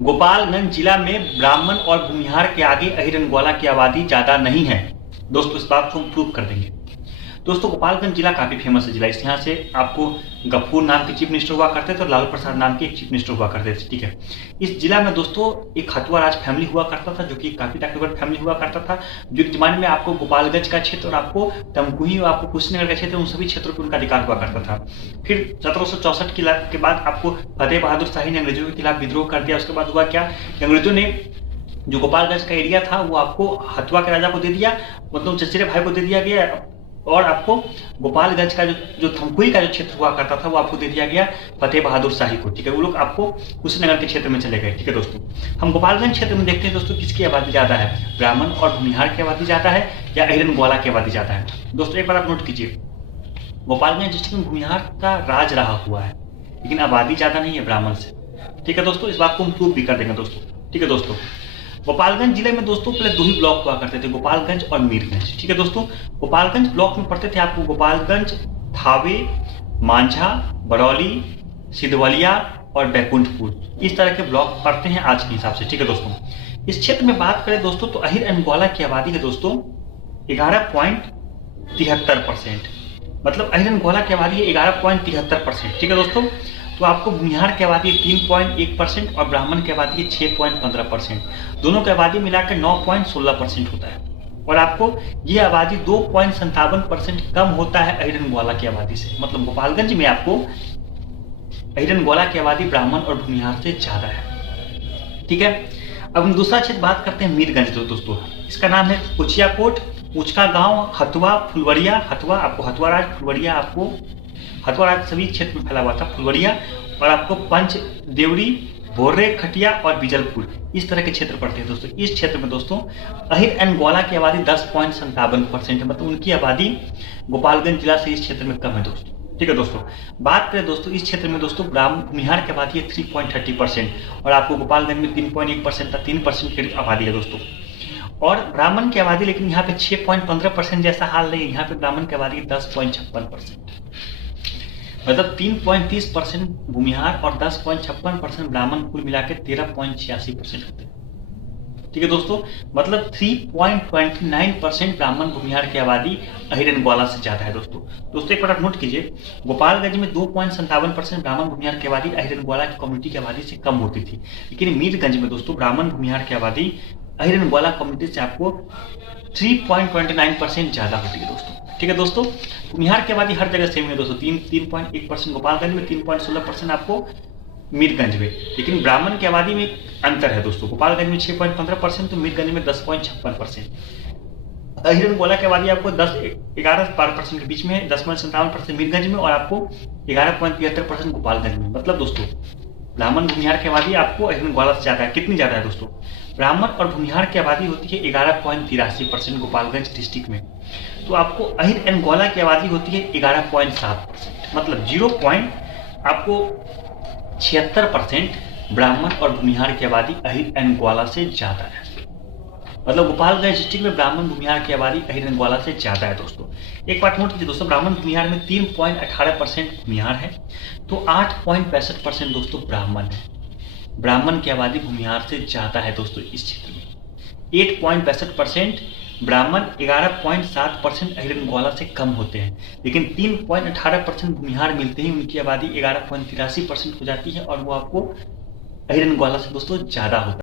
गोपालगंज जिला में ब्राह्मण और भूमिहार के आगे अहिरनगोला की आबादी ज्यादा नहीं है। दोस्तों इस बात को हम प्रूव कर देंगे। दोस्तों गोपालगंज जिला काफी फेमस है जिला। इस यहाँ से आपको गफूर नाम के चीफ मिनिस्टर हुआ करते थे और लालू प्रसाद नाम के एक चीफ मिनिस्टर हुआ करते थे। ठीक है, इस जिला में दोस्तों एक हथुआ राज फैमिली हुआ करता था, जो कि काफी ताकतवर फैमिली हुआ करता था, जो एक जमाने में आपको गोपालगंज का क्षेत्र और आपको तमकुही और आपको कुशीनगर का क्षेत्र, उन सभी क्षेत्रों पर उनका अधिकार हुआ करता था। फिर 1764 के बाद आपको फतेह बहादुर शाही ने अंग्रेजों के खिलाफ विद्रोह कर दिया। उसके बाद हुआ क्या, अंग्रेजों ने जो गोपालगंज का एरिया था वो आपको हथुआ के राजा को दे दिया, मतलब चचेरे भाई को दे दिया गया, और आपको गोपालगंज का जो थमकुही का जो क्षेत्र हुआ करता था वो आपको दे दिया गया फतेह बहादुर शाही को। ठीक है, वो लोग आपको कुशीनगर के क्षेत्र में चले गए। ठीक है दोस्तों, हम गोपालगंज क्षेत्र में देखते हैं दोस्तों किसकी आबादी ज्यादा है, ब्राह्मण और भूमिहार की आबादी ज्यादा है या अहिरनगोला की आबादी ज्यादा है। दोस्तों एक बार आप नोट कीजिए, गोपालगंज डिस्ट्रिक्ट में भूमिहार का राज रहा हुआ है, लेकिन आबादी ज्यादा नहीं है ब्राह्मण से। ठीक है दोस्तों, इस बात को हम प्रूव भी कर देंगे दोस्तों। ठीक है दोस्तों, गोपालगंज जिले में दोस्तों पहले दो ही ब्लॉक हुआ करते थे, गोपालगंज और मीरगंज। ठीक है दोस्तों, गोपालगंज ब्लॉक में पड़ते थे आपको गोपालगंज, थावे, मांझा, बरौली, सिद्धवलिया और बैकुंठपुर, इस तरह के ब्लॉक पड़ते हैं आज के हिसाब से। ठीक है दोस्तों, इस क्षेत्र में बात करें दोस्तों तो अहिरनगोला की आबादी है दोस्तों 11.73%, मतलब अहिरनगोला की आबादी है 11.73%। ठीक है दोस्तों, तो आपको भूमिहार की आबादी 3.1% और ब्राह्मण की आबादी 6.15%, दोनों की आबादी मिलाकर 9.16% होता है। और आपको ये आबादी 2.57% कम होता है अहिरनगोला की आबादी से। मतलब गोपालगंज में आपको अहिरनगोला की आबादी ब्राह्मण और भूमिहार से ज्यादा है। ठीक है, अब हम दूसरा क्षेत्र बात करते हैं मीरगंज। दोस्तों इसका नाम है कुचियाकोट, उचका गांव, हथुआ, फुलवरिया, हथुआ आपको हथुआ राज, फुलवरिया आपको हथुआ राज सभी क्षेत्र में फैला हुआ था, फुलवरिया, और आपको पंच देवरी, भोर्रे, खटिया और बिजलपुर, इस तरह के क्षेत्र पड़ते हैं दोस्तों। इस क्षेत्र में दोस्तों अहिरनगोला की आबादी 10.57% है, मतलब उनकी आबादी गोपालगंज जिला से इस क्षेत्र में कम है दोस्तों। ठीक है दोस्तों, बात करें दोस्तों इस क्षेत्र में दोस्तों भूमिहार की आबादी है 3.30% और आपको गोपालगंज में 3.1% था, 3% की आबादी है दोस्तों। और ब्राह्मण की आबादी लेकिन यहाँ पे 6.15% जैसा हाल नहीं है, यहाँ पे ब्राह्मण की आबादी 10.56%, मतलब 3.30% भूमिहार और 10.56% ब्राह्मण, कुल मिलाकर 13.86% होते हैं। ठीक है दोस्तों, मतलब 3.29% ब्राह्मण भूमिहार की आबादी अहिरनगोला से ज्यादा है दोस्तों एक बार नोट कीजिए, गोपालगंज में 2.57% ब्राह्मण भूमिहार की आबादी अहिरनगोला की कम्युनिटी की आबादी से कम होती थी, लेकिन मीरगंज में दोस्तों ब्राह्मण भूमिहार की आबादी अहिरनगोला कम्युनिटी से आपको 3.29% ज्यादा होती है दोस्तों। ठीक है दोस्तों, भूमिहार की आबादी हर जगह सेम है दोस्तों, 3.1% गोपालगंज में, 3.16% आपको मीरगंज में, लेकिन ब्राह्मण की आबादी में अंतर है दोस्तों, गोपालगंज में 6.15% तो मीरगंज में 10.56%। अहिरनगोला की आबादी आपको 11-12% के बीच में है, 10.57% मीरगंज में और आपको 11.73% गोपालगंज में। मतलब दोस्तों ब्राह्मण भूमिहार की आबादी आपको अहिरनगोला से ज्यादा है। कितनी ज्यादा है दोस्तों, ब्राह्मण और भूमिहार की आबादी होती है 11.83% गोपालगंज डिस्ट्रिक्ट में, तो आपको अहिरनगोला की आबादी होती है 11.7%, मतलब 0.76% ब्राह्मण और भूमिहार की आबादी अहिरनगोला से ज्यादा है। मतलब गोपालगंज डिस्ट्रिक्ट में ब्राह्मण भूमिहार की आबादी अहिरनगोला से ज्यादा है दोस्तों। एक बात नोट कीजिए दोस्तों, ब्राह्मण भूमिहार में 3.18% भूमिहार है, तो 8.65% दोस्तों ब्राह्मण है। ब्राह्मण की आबादी भूमिहार से ज्यादा है दोस्तों इस क्षेत्र में, 8.62% ब्राह्मण, 11.7% अहिरनगोला से कम होते हैं, लेकिन 3.18% भूमिहार मिलते ही उनकी आबादी 11.83% हो जाती है और वो आपको अहिरनगोला से दोस्तों ज्यादा होता है।